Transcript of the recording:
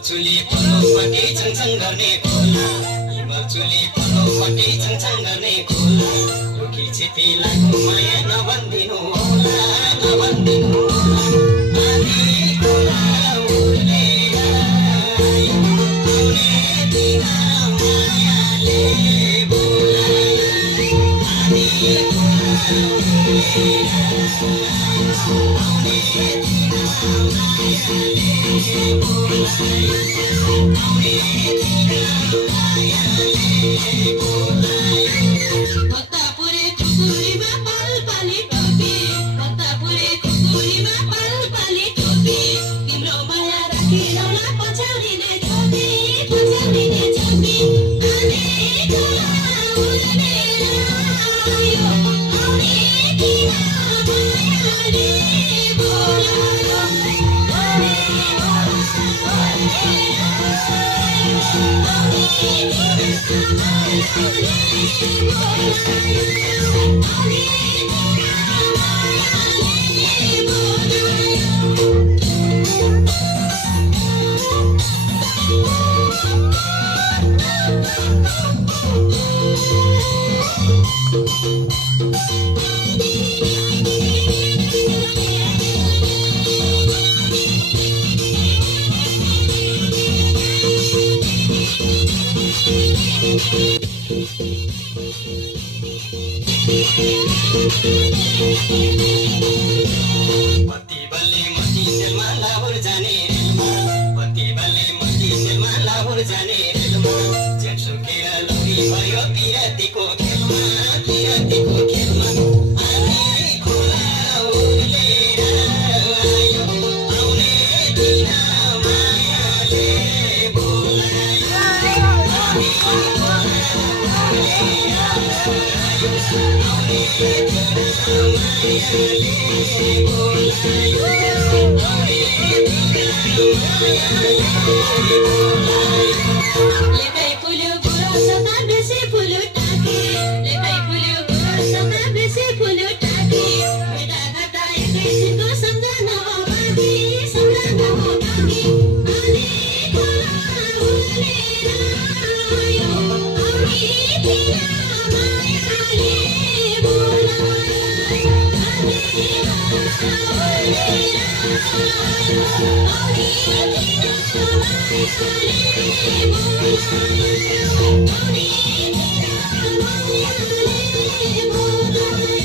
हिमालचुली पल्लोपट्टि छङछङ गर्ने खोला हिमालचुली पल्लोपट्टि छङछङ गर्ने खोला रुखी छिपीलाको माया नभन्दिनु होला नभन्दिनु होला आनी खोला उर्लेर आयो आउने दिन मायाले बोलायो आनी खोला उर्लेर आउने दिन भक्तपुरे खुकुरीमा पालपाली टोपी भक्तपुरे खुकुरीमा पालपाली टोपी तिम्रो माया राखिरौला पछाडिने छोपी पछाडिने छोपी आने खोला उर्लेर आयो आउने दिन मायाले बोलायो आउने पति बल्ले मती सेलमा लाहोर जाने रेलमा पति बल्ले मती सेलमा लाहोर जाने रेलमा जेठ सुकेर लौरी भयो पिरातीको खेलमा पिरातीको खेलमा आनी खोला उर्लेर आयो आउने दिन मायाले बोलायो आनी खोला उर्लेर आयो आउने दिन मायाले बोलायो आउने दिन मायाले बोलायो लेकाइ फुल्यो गुराँसमा बेसी फुल्यो टाकी लेकाइ फुल्यो गुराँसमा बेसी फुल्यो टाकी भेटा घाटा एकैछिनको सम्झना हो बाँकी सम्झना हो बाँकी आने खोला उर्लेर आयो आउने दिन मायाले बोलायो आने खोला उर्लेर आयो आउने दिन मायाले बोलायो आउने दिन मायाले बोलायो